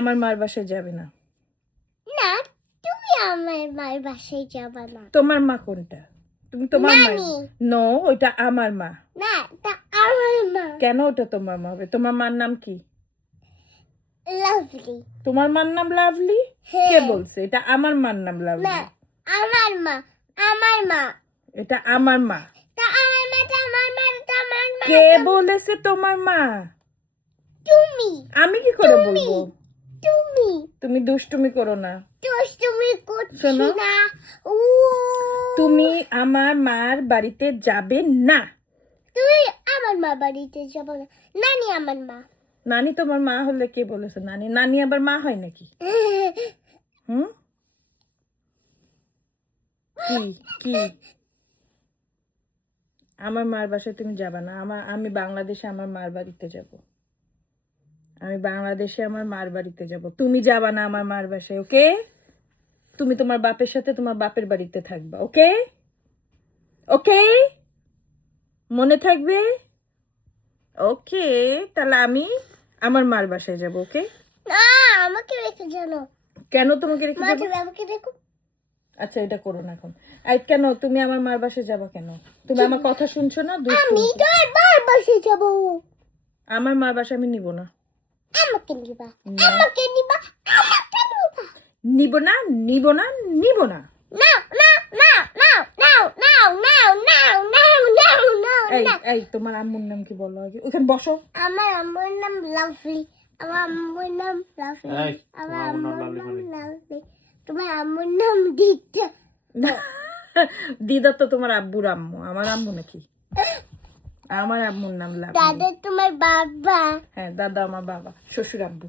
আমার মার বাসায় যাবে না। না, তুমি আমার মার বাসায় যাবে না। তোমার মা কোনটা? তুমি তোমার মা? নানি। নো, ওইটা আমার মা। না, তা আমার মা। কেন ওটা তোমার মা হবে? তোমার মার নাম কি? লাভলি। তোমার মার নাম লাভলি? কে বলছে এটা আমার মার নাম না, লাভলি? আমার মা। আমার মা। এটা আমার মা। তা আমার মা, তা আমার মা, তা আমার মা। কে বলেছে তোমার মা? তুমি। আমি কি করে বলবো? তুমি। তুমি দুষ্টুমি করো না। তুমি করছি শোনো। না। ও। তুমি আমার মার বাড়িতে যাবে না। তুমি আমার মা বাড়িতে যাবে না। নানি আমার মা। নানি তোমার মা হলে কে বলেছে নানি? নানি আবার মা হয় নাকি? হুম? কি কি? আমার মার বাসায় তুমি যাবে না। আমি বাংলাদেশে আমার মার বাড়িতে যাব। আমি বাংলাদেশে আমার মার বাড়িতে যাব। তুমি যাবা না আমার মার বাসায়, ওকে? তুমি তোমার বাপের সাথে তোমার বাপের বাড়িতে থাকবা, ওকে? ওকে, মনে থাকবে? ওকে, তাহলে আমি আমার মার বাসায় যাব, ওকে? না, আমাকে রেখে জানো। কেন তোমাকে রেখে মা, যাব? তুমি আমাকে দেখো। আচ্ছা, এটা করো না এখন। এই কেন তুমি আমার মার বাসায় যাবা কেন? তুমি আমার কথা শুনছো না? আমি তো মার বাসায় যাব। আমার মার বাসায় আমি নিব না। আমাকে নিবা। না। আমাকে নিবা। আমাকে নিবা। নিব না, নিব না, নিব না। নাও, নাও, নাও, নাও, নাও, নাও, নাও, নাও, নাও, নাও, নাও, এই নাও। এই তোমার আম্মুর নাম কি বলো আগে? ওখানে বসো। আমার আম্মুর নাম লাভলি। আমার আম্মুর নাম লাভলি। এই, আমার তোমার আম্মুর আম্মুর নাম নাম লাভলি লাভলি। তোমার আম্মুর নাম দিদা। দিদা তো তোমার আব্বুর আম্মু, আমার আম্মু নাকি? আমার আম্মুর নাম লাভ। দাদা তোমার বাবা। হ্যাঁ, দাদা আমার বাবা, শ্বশুর আব্বু।